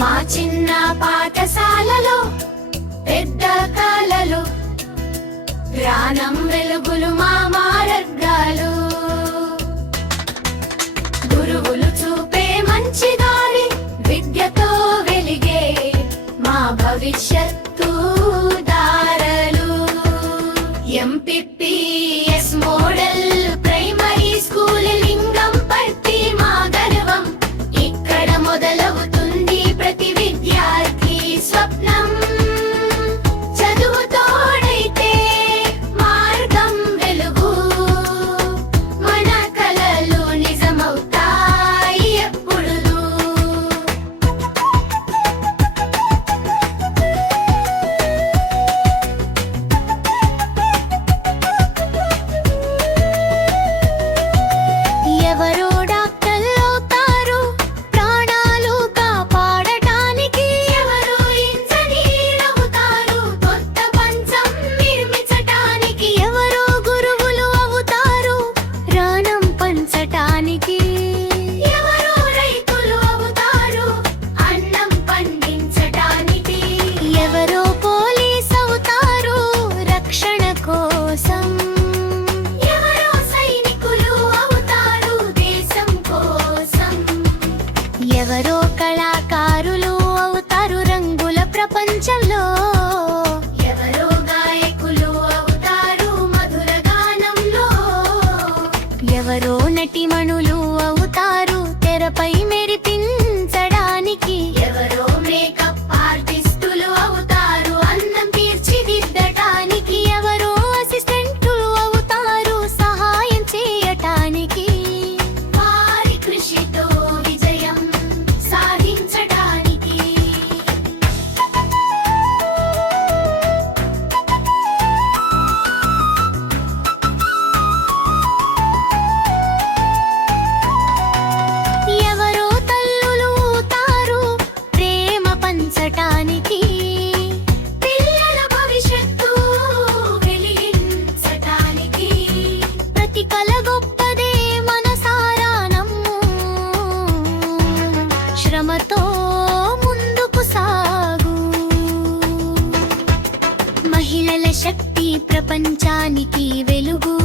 మా చిన్న పాఠశాలలో పెద్ద కలలు, జ్ఞానం వెలుగులు మా మార్గాలు. గురువులు చూపే మంచి దారి, విద్యతో వెలిగే మా భవిష్యత్తు దారలు. MPPS model primary school Lingamparthi మా గర్వం. ఇక్కడ మొదలవుతుంది ప్రతి విద్యార్థి స్వప్నం. చదువు తోడైతే మార్గం వెలుగు, మన కలలు నిజమవుతాయి ఎప్పుడు. ఎవరో డాక్టర్లు అవుతారు ప్రాణాలు కాపాడటానికి, ఎవరో ఇంజనీర్ అవుతారు కొత్త పంచం నిర్మించటానికి, ఎవరో గురువులు అవుతారు ప్రాణం పంచటానికి, ఎవరో రైతులు అవుతారు అన్నం పండించటానికి, ఎవరో పోలీస్ అవుతారు రక్షణ కోసం, ఎవరో సైనికులు అవుతారు దేశం కోసం, ఎవరో కళాకారులు అవుతారు రంగుల ప్రపంచంలో, ఎవరో గాయకులు అవుతారు మధుర గానంలో, ఎవరో నటిమణులు అవుతారు తెరపై మెరిపించడానికి, ఎవరో మేకప్ ఆర్టిస్టులు అవుతారు అందం తీర్చిదిద్దటానికి, ఎవరో అసిస్టెంట్లు అవుతారు సహాయం చేయటానికి, వారి కృషితో విజయం సాధించడానికి. ఎవరో తల్లులు అవుతారు ప్రేమ పంచటానికి, పిల్లల భవిష్యత్తు వెలిగించటానికి, ప్రతి కల గొప్పదే మనసారా నమ్ము, శ్రమతో ముందుకు సాగు. మహిళల శక్తి ప్రపంచానికి వెలుగు.